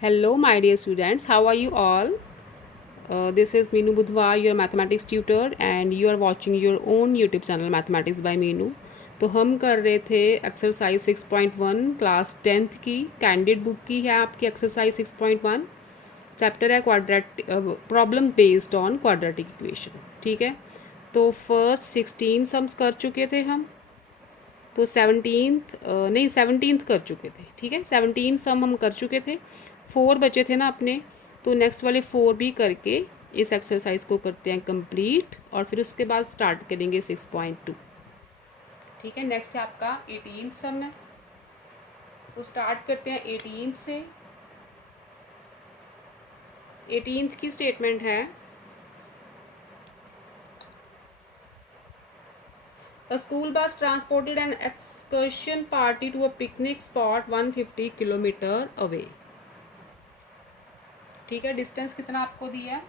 Hello, my dear students. How are you all? This is Meenu Budhwar, your mathematics tutor, and you are watching your own YouTube channel Mathematics by Meenu. तो हम कर रहे थे exercise 6.1 class 10th की candid book की है आपकी exercise 6.1 chapter है quadratic problem based on quadratic equation. ठीक है, तो फर्स्ट 16 सम्स कर चुके थे हम, तो 17th नहीं 17th कर चुके थे। ठीक है, 17 सम हम कर चुके थे, 4 बचे थे ना अपने, तो नेक्स्ट वाले 4 भी करके इस एक्सरसाइज को करते हैं कंप्लीट और फिर उसके बाद स्टार्ट करेंगे 6.2। ठीक है, नेक्स्ट है आपका 18th सम है, तो स्टार्ट करते हैं 18th से। 18th की स्टेटमेंट है, A school bus transported an excursion party to a picnic spot 150 kilometre away. ठीक है, डिस्टेंस कितना आपको दिया है,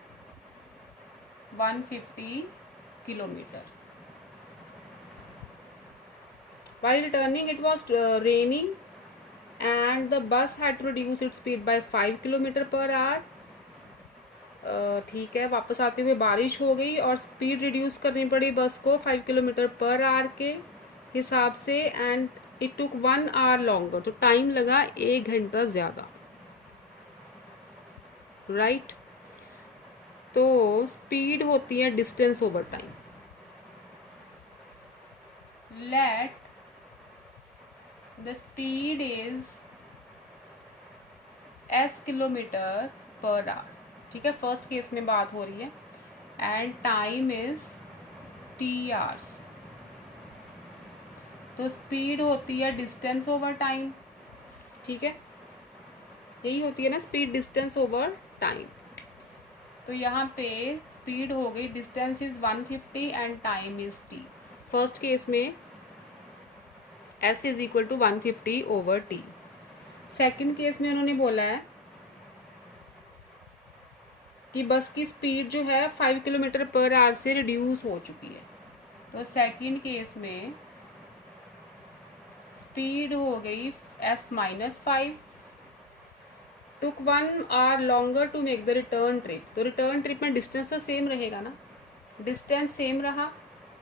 150 kilometre. While returning it was raining and the bus had to reduce its speed by 5 kilometre per hour. ठीक है, वापस आते हुए बारिश हो गई और स्पीड रिड्यूस करनी पड़ी बस को 5 किलोमीटर पर आवर के हिसाब से, and it took 1 hour longer, तो टाइम लगा 1 घंटा ज़्यादा। राइट, तो स्पीड होती है distance over time. Let the speed is S kilometre per hour. ठीक है, फर्स्ट केस में बात हो रही है, and time is T hours. तो स्पीड होती है डिस्टेंस ओवर टाइम। ठीक है, यही होती है ना स्पीड, डिस्टेंस ओवर टाइम। तो यहाँ पे स्पीड हो गई, distance is 150 and time is t. First case में s is equal to 150 over t. Second case में उन्होंने बोला है कि बस की स्पीड जो है 5 किलोमीटर पर आवर से रिड्यूस हो चुकी है। तो सेकेंड केस में स्पीड हो गई s-5, took 1 hour longer to make the return trip. तो रिटर्न ट्रिप में डिस्टेंस तो सेम रहेगा ना, डिस्टेंस सेम रहा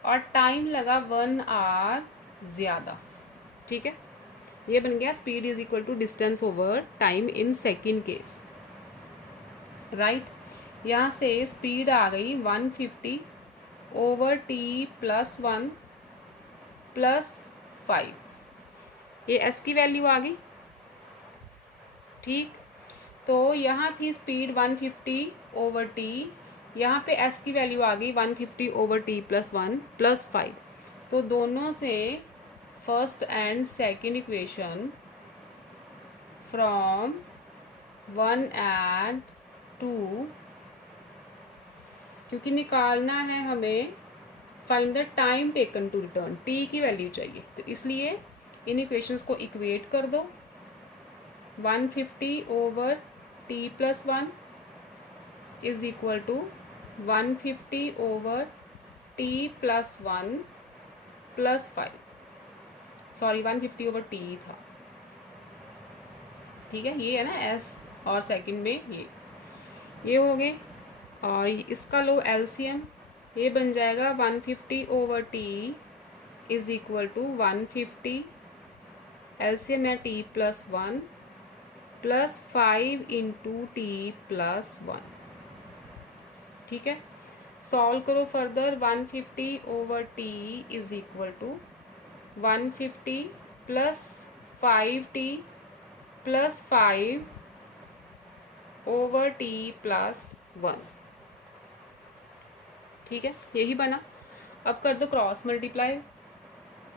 और टाइम लगा 1 आवर ज़्यादा। ठीक है, ये बन गया speed is equal to distance over time in second case. Right, यहाँ से स्पीड आ गई 150 ओवर टी प्लस 1 प्लस 5, ये एस की वैल्यू आ गई। ठीक, तो यहाँ थी स्पीड 150 ओवर टी, यहाँ पे एस की वैल्यू आ गई 150 ओवर टी प्लस 1 प्लस 5। तो दोनों से first and second equation from 1 and 2, क्योंकि निकालना है हमें find the time taken to return, T की वैल्यू चाहिए, तो इसलिए इन इक्वेशंस को इक्वेट कर दो। 150 over T plus 1 is equal to 150 over T plus 1 plus 5, sorry 150 over T था। ठीक है, ये है ना एस, और सेकंड में ये हो गए, और इसका लो एलसीएम, ये बन जाएगा 150 over t is equal to 150, LCM है t plus 1 plus 5 into t plus 1। ठीक है, सॉल्व करो further, 150 over t is equal to 150 plus 5t plus 5 over T plus 1। ठीक है, यही बना। अब कर दो cross multiply,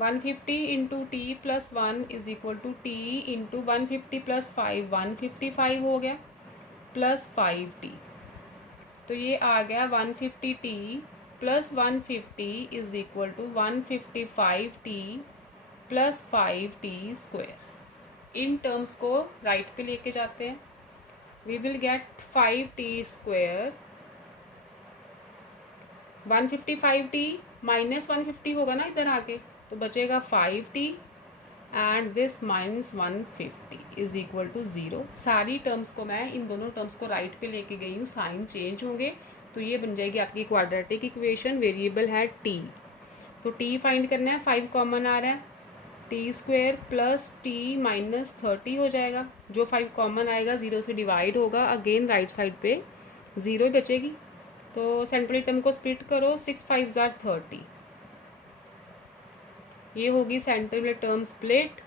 150 into t plus 1 is equal to t into 150 plus 5, 155 हो गया प्लस 5t। तो ये आ गया 150t plus 150 is equal to 155t plus 5t square. इन टर्म्स को राइट पे लेके जाते हैं, we will get 5t square, 155t minus 150 होगा ना इधर आके, तो बचेगा 5t and this minus 150 is equal to 0। सारी टर्म्स को मैं इन दोनों टर्म्स को राइट पे लेके गई हूँ, साइन चेंज होंगे, तो ये बन जाएगी आपकी क्वाड्रेटिक इक्वेशन। वेरिएबल है टी, तो टी फाइंड करना है, 5 कॉमन आ रहा है, T square plus T minus 30 हो जाएगा। जो 5 कॉमन आएगा 0 से डिवाइड होगा, अगेन राइट साइड पे 0 ही बचेगी। तो सेंट्रल टर्म को स्प्लिट करो, 6 5 जार 30, ये होगी central term split.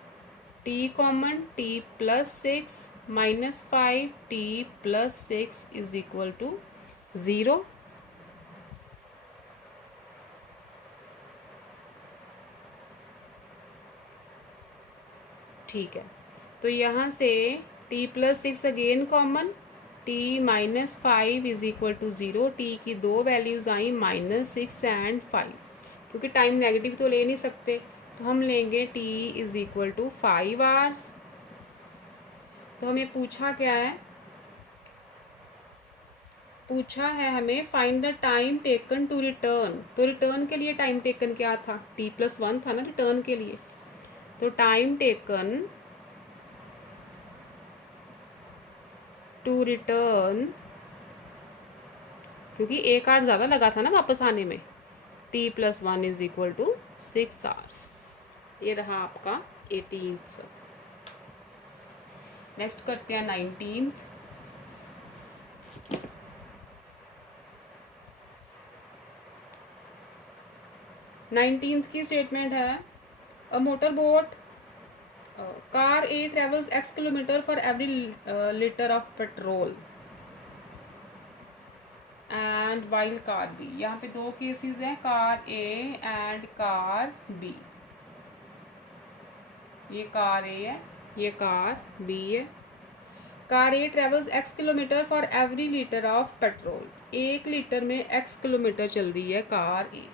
T common, T plus 6 minus 5 T plus 6 is equal to 0। ठीक है, तो यहाँ से t plus 6 again common, t minus 5 is equal to 0। T की दो वैल्यूज़ आई -6 एंड 5, क्योंकि टाइम नेगेटिव तो ले नहीं सकते, तो हम लेंगे t is equal to 5 hours. तो हमें पूछा क्या है, पूछा है हमें find the time taken to return. तो रिटर्न के लिए टाइम टेकन क्या था, t प्लस 1 था ना रिटर्न के लिए। तो टाइम टेकन टू रिटर्न, क्योंकि एक आवर ज़्यादा लगा था ना वापस आने में, t plus 1 is equal to 6 hours. ये रहा आपका 18th। नेक्स्ट करते हैं 19th। 19th की स्टेटमेंट है, a motor boat car A travels x kilometre for every litre of petrol and while car B. यहाँ पे दो केसेस हैं, car A and car B. ये कार ए है, ये कार बी है। Car A travels x kilometre for every litre of petrol. 1 litre में x kilometre चल रही है कार ए।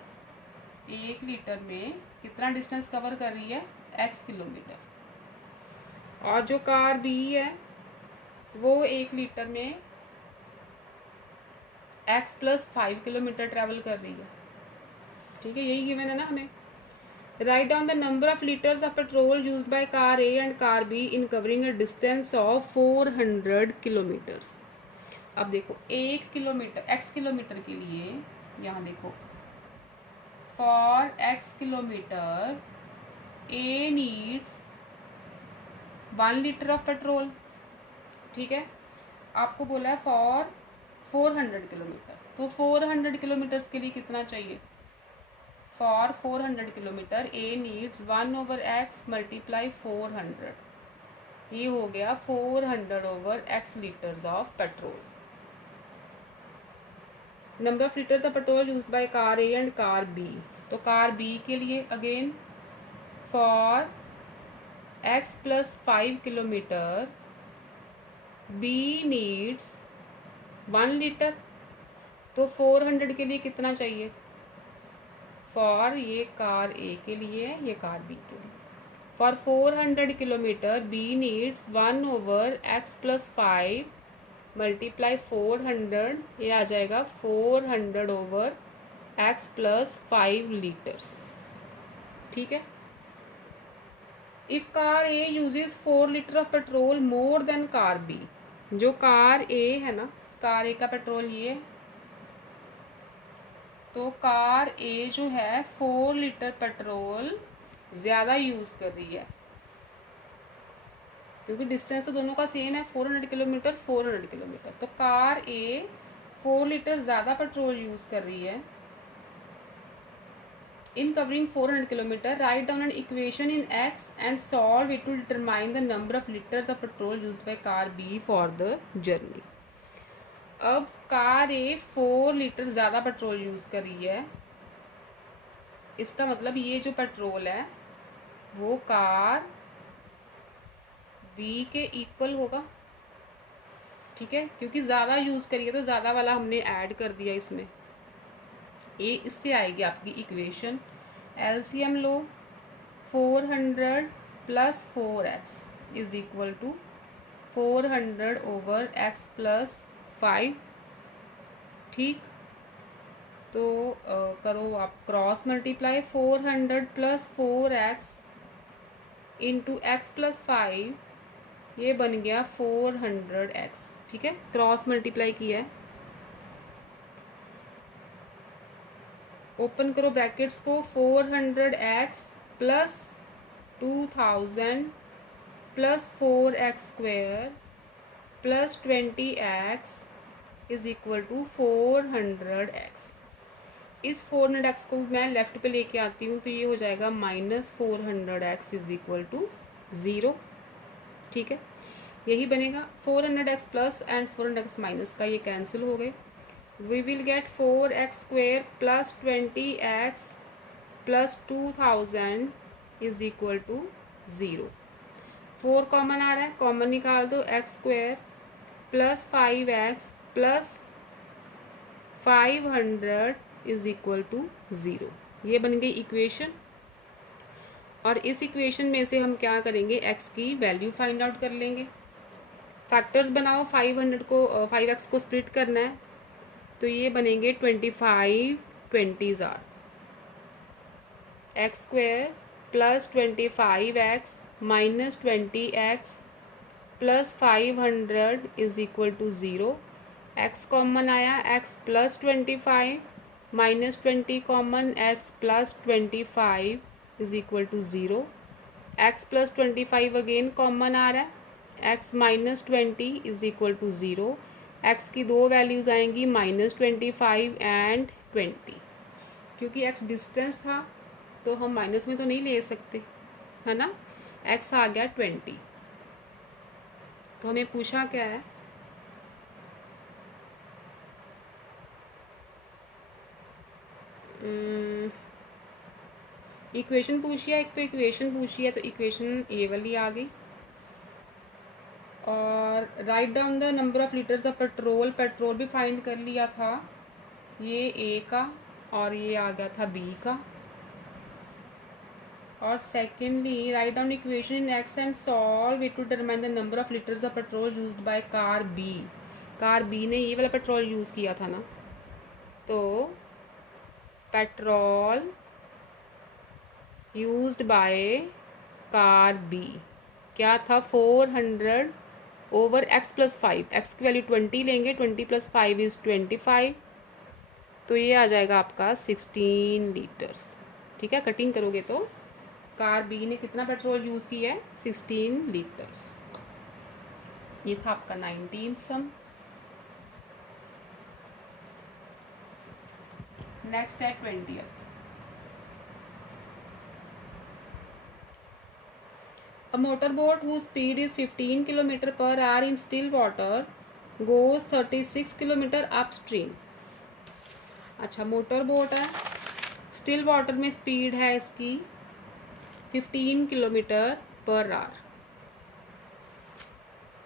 1 लीटर में कितना डिस्टेंस कवर कर रही है, x किलोमीटर। और जो कार बी है वो 1 लीटर में x प्लस 5 किलोमीटर ट्रैवल कर रही है। ठीक है, यही गिवन है ना हमें। Write down the number of litres of petrol used by car A and car be in covering a distance of 400 kilometres. अब देखो 1 किलोमीटर x किलोमीटर के लिए, यहाँ देखो for x kilometre A needs 1 litre of petrol. ठीक है, आपको बोला है फॉर 400 किलोमीटर, तो 400 किलोमीटर्स के लिए कितना चाहिए, for 400 kilometre A needs 1/x multiply 400, ये हो गया 400/x litres of petrol. Number of litres of petrol used by car A and car B. तो कार बी के लिए again for x plus 5 kilometre B needs 1 litre, तो 400 के लिए कितना चाहिए, फॉर ये कार ए के लिए, ये कार बी के लिए। For 400 kilometre B needs 1/x plus 5 multiply 400, ये आ जाएगा 400/x प्लस 5 लीटर्स। ठीक है, if car A uses 4 litre of petrol more than car B. जो कार ए है ना, कार ए का पेट्रोल ये, तो कार ए जो है 4 लीटर पेट्रोल ज़्यादा यूज़ कर रही है, क्योंकि डिस्टेंस तो दोनों का सेम है, 400 किलोमीटर 400 किलोमीटर। तो कार ए 4 लीटर ज़्यादा पेट्रोल यूज़ कर रही है। In covering 400 kilometre, right down an equation in x and solve it to determine the number of litres of petrol used by car B for the journey. अब car A 4 litre ज़्यादा petrol use कर रही है, इसका मतलब ये जो petrol है वो कार बी के इक्वल होगा। ठीक है, क्योंकि ज़्यादा यूज़ करिए तो ज़्यादा वाला हमने ऐड कर दिया इसमें। ये इससे आएगी आपकी इक्वेशन, एलसीएम लो 400 plus 4x is equal to 400/x plus 5। ठीक, तो करो आप cross multiply, 400 plus 4x into x plus 5, ये बन गया 400x। ठीक है, क्रॉस मल्टीप्लाई किया है, ओपन करो ब्रैकेट्स को, 400x plus 2000 plus 4x² plus 20x is equal to 400x। इस 400x को मैं लेफ्ट पे लेके आती हूँ तो ये हो जाएगा -400x इज इक्वल टू 0। ठीक है, यही बनेगा। 400x plus and 400x minus का ये कैंसिल हो गए। We will get 4x² plus 20x plus 2000 is equal to 0। 4 common आ रहा है, कॉमन निकाल दो, x² plus 5x plus 500 is equal to 0। ये बन गई इक्वेशन। और इस इक्वेशन में से हम क्या करेंगे, x की वैल्यू फाइंड आउट कर लेंगे। फैक्टर्स बनाओ, 500 को 5x को स्प्लिट करना है तो ये बनेंगे 25 20s are, x² plus 25x minus 20x plus 500 is equal to 0। x common आया, x plus 25 minus 20 common, x plus 25 is equal to 0। x plus 25 again common आ रहा है, x minus 20 is equal to 0। x की दो values आएंगी -25 and 20। क्योंकि x distance था तो हम माइनस में तो नहीं ले सकते, है ना। x आ गया 20। तो हमें पूछा क्या है, इक्वेशन पूछी है, एक तो इक्वेशन पूछी है तो इक्वेशन ये वाली आ गई। और write down the number of litres of petrol, petrol भी फाइंड कर लिया था, ये ए का और ये आ गया था बी का। और secondly right down equation in x and solve it to determine the number of litres of petrol used by car B. Car B ने ये वाला पेट्रोल यूज़ किया था ना, तो petrol used by car B क्या था, 400 ओवर x प्लस 5, x की वैल्यू 20 लेंगे, 20 प्लस 5 इज़ 25, तो ये आ जाएगा आपका 16 लीटर्स। ठीक है, कटिंग करोगे तो कार बी ने कितना पेट्रोल यूज़ किया है, 16 लीटर्स। ये था आपका 19 सम। नेक्स्ट है 20th। A motorboat whose speed is 15 km per hour in still water goes 36 km upstream। अच्छा, मोटर बोट है, स्टिल वाटर में स्पीड है इसकी 15 किलोमीटर पर आवर।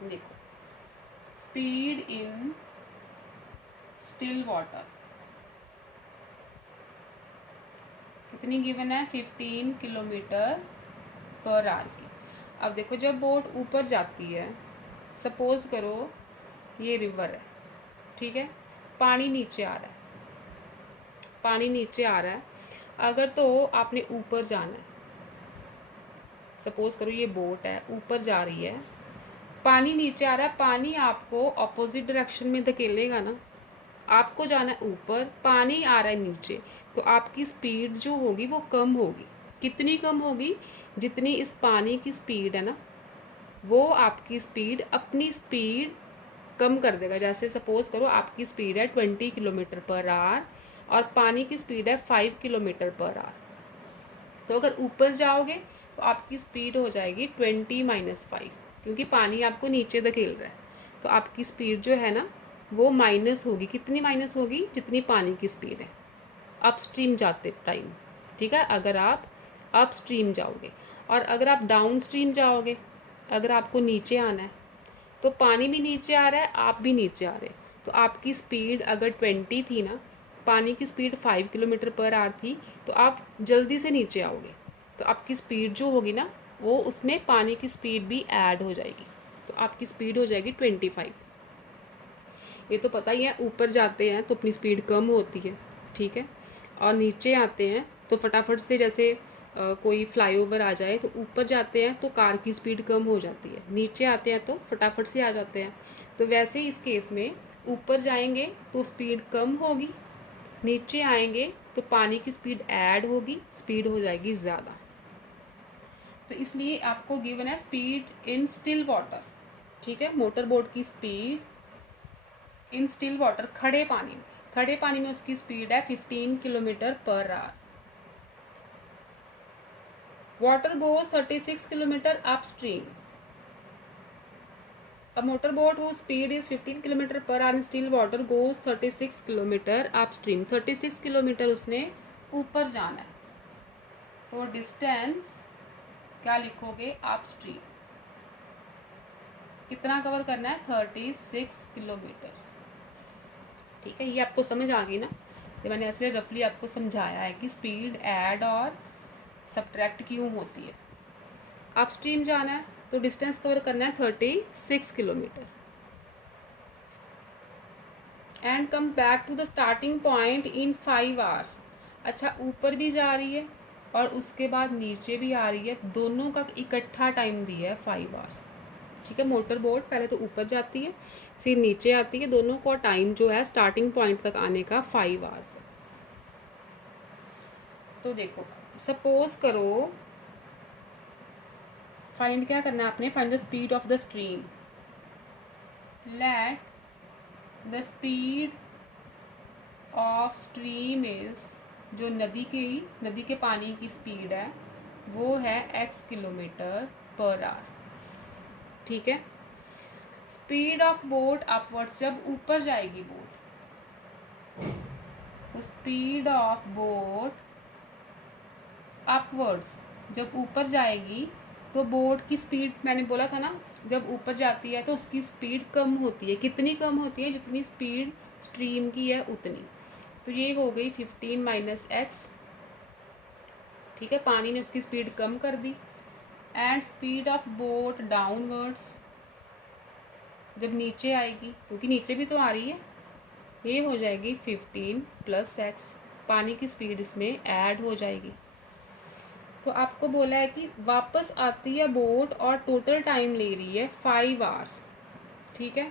देखो, स्पीड इन स्टिल वाटर कितनी गिवन है, 15 किलोमीटर पर आवर की। अब देखो, जब बोट ऊपर जाती है, सपोज करो ये रिवर है, ठीक है, पानी नीचे आ रहा है, पानी नीचे आ रहा है, अगर तो आपने ऊपर जाना है, सपोज करो ये बोट है ऊपर जा रही है, पानी नीचे आ रहा है, पानी आपको अपोजिट डायरेक्शन में धकेलेगा ना, आपको जाना है ऊपर, पानी आ रहा है नीचे, तो आपकी स्पीड जो होगी वो कम होगी। कितनी कम होगी, जितनी इस पानी की स्पीड है ना, वो आपकी स्पीड अपनी स्पीड कम कर देगा। जैसे सपोज करो आपकी स्पीड है 20 किलोमीटर पर आवर और पानी की स्पीड है 5 किलोमीटर पर आवर, तो अगर ऊपर जाओगे तो आपकी स्पीड हो जाएगी 20 माइनस 5, क्योंकि पानी आपको नीचे धकेल रहा है, तो आपकी स्पीड जो है ना वो माइनस होगी। कितनी माइनस होगी, जितनी पानी की स्पीड है अपस्ट्रीम जाते टाइम। ठीक है, अगर आप अपस्ट्रीम जाओगे, और अगर आप डाउन स्ट्रीम जाओगे, अगर आपको नीचे आना है तो पानी भी नीचे आ रहा है, आप भी नीचे आ रहे हैं, तो आपकी स्पीड अगर 20 थी ना, पानी की स्पीड 5 किलोमीटर पर आवर थी, तो आप जल्दी से नीचे आओगे, तो आपकी स्पीड जो होगी ना वो उसमें पानी की स्पीड भी ऐड हो जाएगी, तो आपकी स्पीड हो जाएगी 25। ये तो पता ही है, ऊपर जाते हैं तो अपनी स्पीड कम होती है, ठीक है, और नीचे आते हैं तो फटाफट से, जैसे कोई फ्लाईओवर आ जाए तो ऊपर जाते हैं तो कार की स्पीड कम हो जाती है, नीचे आते हैं तो फटाफट से आ जाते हैं। तो वैसे ही इस केस में ऊपर जाएंगे तो स्पीड कम होगी, नीचे आएंगे तो पानी की स्पीड ऐड होगी, स्पीड हो जाएगी ज़्यादा। तो इसलिए आपको गिवन है स्पीड इन स्टिल वाटर, ठीक है, मोटर बोट की स्पीड इन स्टिल वाटर, खड़े पानी में उसकी स्पीड है 15 kilometre per our. Water goes 36 kilometre upstream. A motorboat whose speed is 15 kilometre per our in still water goes 36 kilometre upstream. 36 kilometre उसने ऊपर जाना है, तो डिस्टेंस क्या लिखोगे, अपस्ट्रीम कितना कवर करना है, 36 किलोमीटर। ठीक है, ये आपको समझ आ गई ना, ये मैंने ऐसे रफली आपको समझाया है कि स्पीड ऐड और सब्ट्रैक्ट क्यों होती है। अपस्ट्रीम जाना है तो डिस्टेंस कवर करना है 36 किलोमीटर। And comes back to the starting point in 5 hours. अच्छा, ऊपर भी जा रही है और उसके बाद नीचे भी आ रही है, दोनों का इकट्ठा टाइम दिया है 5 आवर्स। ठीक है, मोटर बोट पहले तो ऊपर जाती है फिर नीचे आती है, दोनों का टाइम जो है स्टार्टिंग पॉइंट तक आने का 5 आवर्स है। तो देखो, सपोज करो, फाइंड क्या करना है आपने, find the speed of the stream. Late the speed of stream is, जो नदी के पानी की स्पीड है वो है x किलोमीटर पर आवर। ठीक है, स्पीड ऑफ बोट अपवर्ड्स, जब ऊपर जाएगी बोट, तो स्पीड ऑफ बोट अपवर्ड्स, जब ऊपर जाएगी तो बोट की स्पीड, मैंने बोला था ना, जब ऊपर जाती है तो उसकी स्पीड कम होती है। कितनी कम होती है, जितनी स्पीड स्ट्रीम की है उतनी। तो ये हो गई 15 माइनस एक्स। ठीक है, पानी ने उसकी स्पीड कम कर दी। And speed of boat downwards, जब नीचे आएगी, क्योंकि नीचे भी तो आ रही है, ये हो जाएगी 15 प्लस एक्स, पानी की स्पीड इसमें ऐड हो जाएगी। तो आपको बोला है कि वापस आती है बोट और टोटल टाइम ले रही है 5 आवर्स। ठीक है,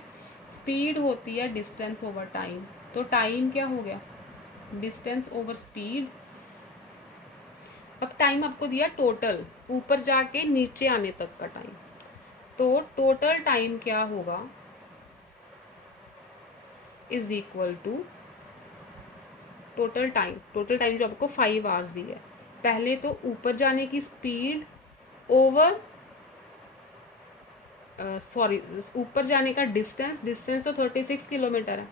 स्पीड होती है डिस्टेंस ओवर टाइम, तो टाइम क्या हो गया, डिस्टेंस ओवर स्पीड। अब टाइम आपको दिया टोटल, ऊपर जाके नीचे आने तक का टाइम, तो टोटल टाइम क्या होगा, is equal to total time जो आपको 5 आवर्स दी है। पहले तो ऊपर जाने की स्पीड ओवर, सॉरी, ऊपर जाने का डिस्टेंस तो 36 किलोमीटर है,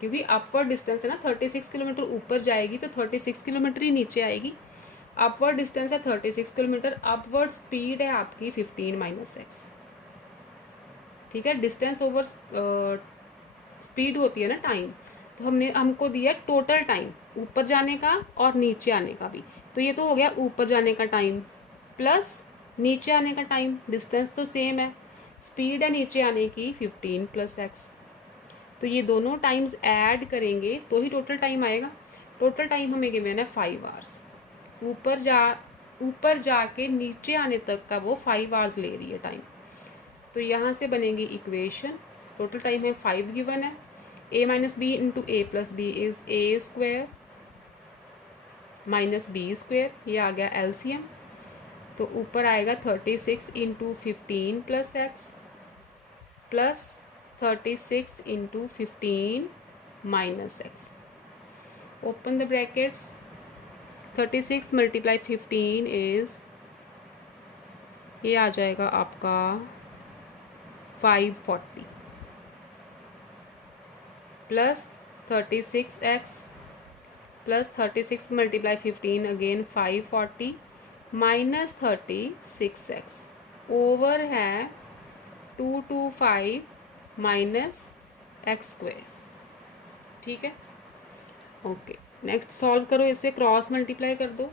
क्योंकि अपवर्ड डिस्टेंस है ना, 36 किलोमीटर ऊपर जाएगी तो 36 किलोमीटर ही नीचे आएगी। अपवर्ड डिस्टेंस है 36 किलोमीटर, अपवर्ड स्पीड है आपकी 15 माइनस एक्स। ठीक है, डिस्टेंस ओवर स्पीड होती है ना टाइम, तो हमको दिया टोटल टाइम ऊपर जाने का और नीचे आने का भी। तो ये तो हो गया ऊपर जाने का टाइम प्लस नीचे आने का टाइम, डिस्टेंस तो सेम है, स्पीड है नीचे आने की 15 प्लस एक्स। तो ये दोनों टाइम्स ऐड करेंगे तो ही टोटल टाइम आएगा। टोटल टाइम हमें गिवन है 5 आवर्स। ऊपर जाके नीचे आने तक का वो 5 आवर्स ले रही है टाइम। तो यहाँ से बनेगी इक्वेशन, टोटल टाइम है 5 गिवन है, a minus B into A plus B is A square minus B square, ये आ गया एलसीएम। तो ऊपर आएगा 36 into 15 plus x plus 36 into 15 minus x, open the brackets, 36 multiply 15 is, ये आ जाएगा आपका 540 plus 36x plus 36 multiply 15 again 540 minus 36x over है 225 माइनस एक्स स्क्वायर। ठीक है, ओके, नेक्स्ट सॉल्व करो, इसे क्रॉस मल्टीप्लाई कर दो।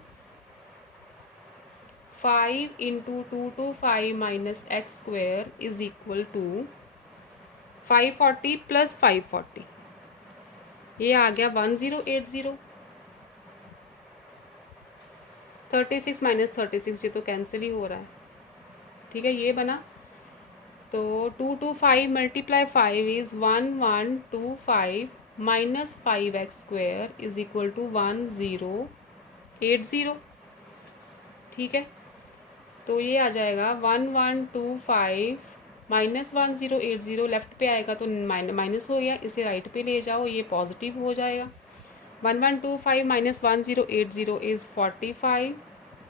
5 into 225 minus x square is equal to 540 plus 540, ये आ गया 1080। 36 माइनस 36 ये तो कैंसिल ही हो रहा है, ठीक है। ये बना, तो 2 multiply 5 is 1125 minus 5x² is equal to 1080, ठीक है। तो ये आ जाएगा 1125 माइनस 1080, लेफ्ट पे आएगा तो माइनस हो गया, इसे राइट पे ले जाओ, ये पॉजिटिव हो जाएगा। 1125 minus 1080 is 45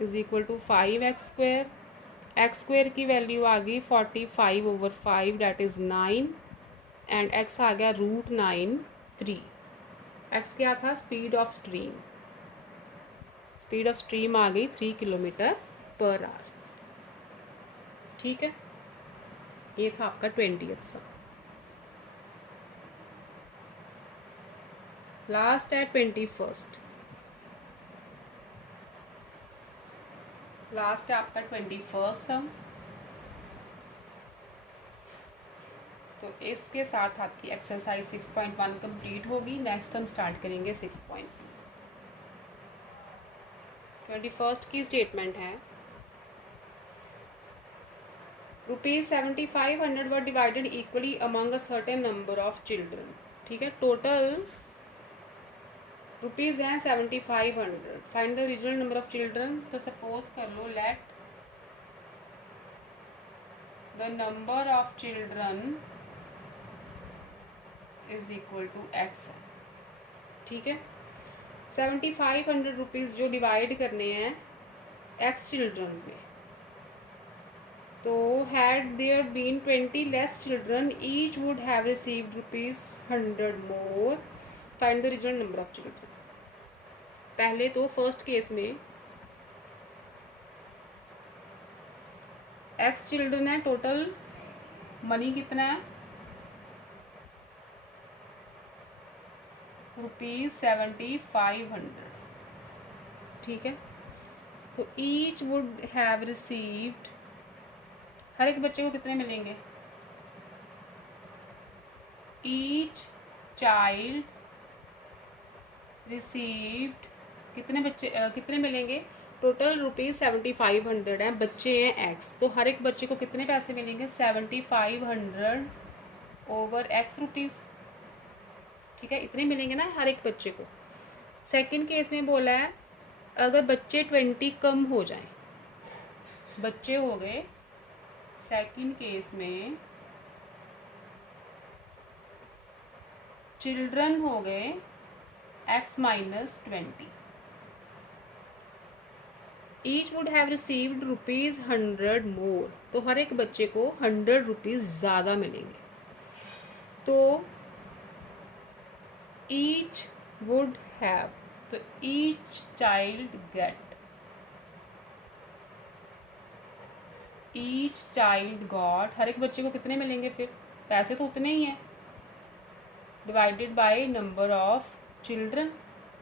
is equal to 5x²। x² की वैल्यू आ गई 45/5 डैट इज़ 9 एंड x आ गया √9 3। x क्या था? Speed of stream. Speed of stream आ गई 3 km/h, ठीक है। ये था आपका 20th सम। लास्ट है 21st। लास्ट है आपका 21st सम। तो इसके साथ आपकी एक्सरसाइज 6.1 कंप्लीट होगी। नेक्स्ट हम स्टार्ट करेंगे 6.2। 21st की स्टेटमेंट है ₹7500 were divided equally among a certain number of children, ठीक है। टोटल रुपीज़ हैं 7500। Find the original number of children. तो सपोज कर लो let the number of children is equal to x, ठीक है। 7500 रुपीज़ जो डिवाइड करने हैं x चिल्ड्रंस में, तो had there been 20 less children each would have received ₹100 more. Find the original number of children. पहले तो फर्स्ट केस में x चिल्ड्रन है, टोटल मनी कितना है? ₹7500, ठीक है। तो ईच वुड हैव रिसीव्ड, हर एक बच्चे को कितने मिलेंगे? ईच चाइल्ड रिसीव्ड, कितने बच्चे कितने मिलेंगे? टोटल ₹7500 है, बच्चे हैं x, तो हर एक बच्चे को कितने पैसे मिलेंगे? 7500 ओवर x रुपीज़, ठीक है। इतने मिलेंगे ना हर एक बच्चे को। सेकंड केस में बोला है अगर बच्चे 20 कम हो जाएं, बच्चे हो गए सेकंड केस में चिल्ड्रन हो गए x minus 20। Each would have received ₹100 मोर, तो हर एक बच्चे को 100 रुपीज़ ज़्यादा मिलेंगे। तो ईच वुड हैव, तो each child get, each child got, हर एक बच्चे को कितने मिलेंगे? फिर पैसे तो उतने ही हैं, divided by number of children,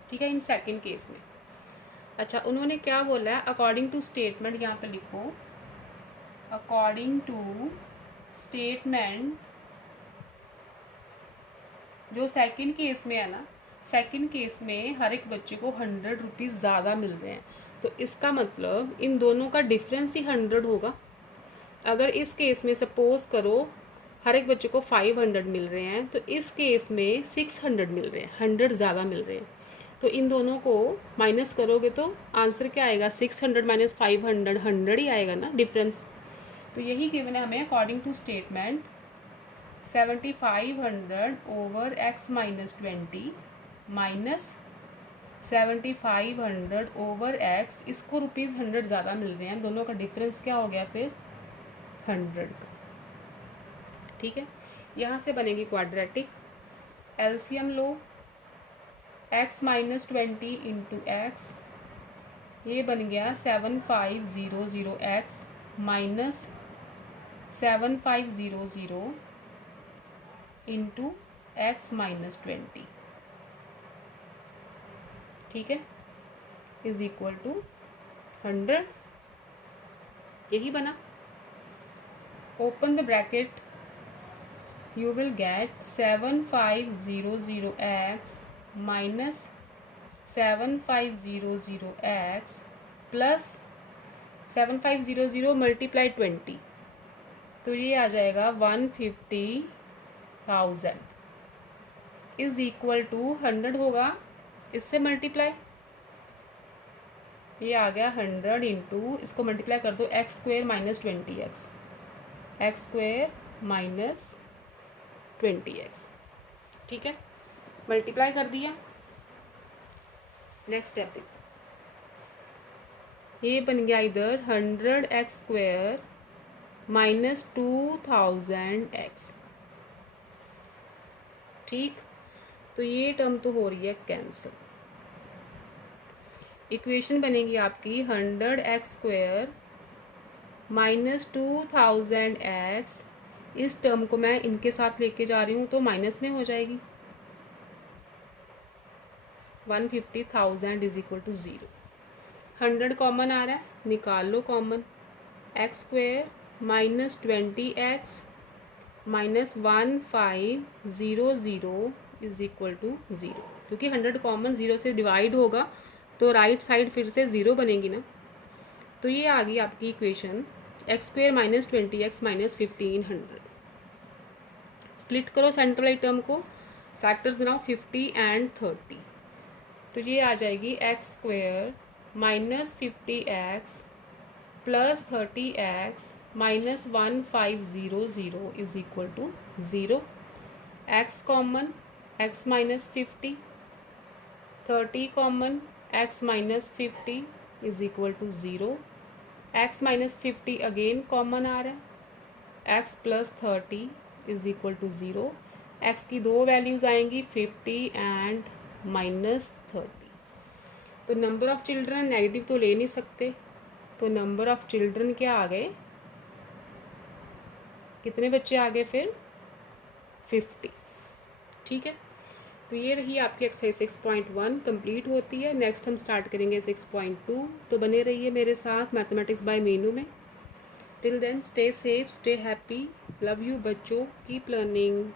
ठीक है, इन सेकंड केस में। अच्छा, उन्होंने क्या बोला है? अकॉर्डिंग टू स्टेटमेंट, यहाँ पे लिखो अकॉर्डिंग टू स्टेटमेंट। जो सेकंड केस में है ना, सेकंड केस में हर एक बच्चे को 100 रुपीज़ ज़्यादा मिल रहे हैं, तो इसका मतलब इन दोनों का डिफरेंस ही 100 होगा। अगर इस केस में सपोज करो हर एक बच्चे को 500 मिल रहे हैं, तो इस केस में 600 मिल रहे हैं, 100 ज़्यादा मिल रहे हैं। तो इन दोनों को माइनस करोगे तो आंसर क्या आएगा? 600 माइनस 500, 100 ही आएगा ना डिफरेंस। तो यही गिवन है हमें according to statement 7500 over x minus 20 minus 7500 over x, इसको ₹100 ज़्यादा मिल रहे हैं, दोनों का डिफरेंस क्या हो गया फिर? 100 का, ठीक है। यहाँ से बनेगी क्वाड्रेटिक। एलसीएम लो, x माइनस 20 इंटू एक्स, ये बन गया 7500x minus 7500 into x minus 20, ठीक है, इज इक्वल टू 100। यही बना। Open the bracket, you will get 7500x minus 7500x plus 7500 multiply 20, तो ये आ जाएगा 150,000 इज इक्वल टू 100 होगा, इससे मल्टीप्लाई, ये आ गया 100 इंटू, इसको मल्टीप्लाई कर दो x square minus 20x, x square minus 20x, ठीक है, मल्टीप्लाई कर दिया। नेक्स्ट स्टेप देखो, ये बन गया इधर 100x स्क्वेयर माइनस 2000x, ठीक, तो ये टर्म तो हो रही है कैंसिल। इक्वेशन बनेगी आपकी 100x स्क्वेयर माइनस 2000x, इस टर्म को मैं इनके साथ लेके जा रही हूँ तो माइनस में हो जाएगी, 150,000 इज इक्वल टू 0। 100 कॉमन आ रहा है, निकाल लो common, x square minus 20x minus 1500 is equal to 0, क्योंकि 100 कॉमन 0 से डिवाइड होगा तो राइट साइड फिर से 0 बनेगी ना, तो ये आ गई आपकी equation x square minus 20x minus 1500। Split करो सेंटर वाली टर्म को, फैक्टर्स बनाओ 50 एंड 30, तो ये आ जाएगी x square minus 50x plus 30x minus 1500 is equal to 0। X common, x minus 50, 30 common, x minus 50 is equal to 0। X minus 50 again common आ रहा है, x plus 30 is equal to 0। X की दो values आएंगी 50 and minus 30, तो number of children negative तो ले नहीं सकते, तो नंबर ऑफ़ चिल्ड्रन क्या आ गए, कितने बच्चे आ गए फिर 50, ठीक है। तो ये रही आपकी एक्सरसाइज 6.1 कंप्लीट होती है। नेक्स्ट हम स्टार्ट करेंगे 6.2, तो बने रहिए मेरे साथ मैथमेटिक्स बाय मीनू में। Till then stay safe, stay happy, love you बच्चों, कीप लर्निंग।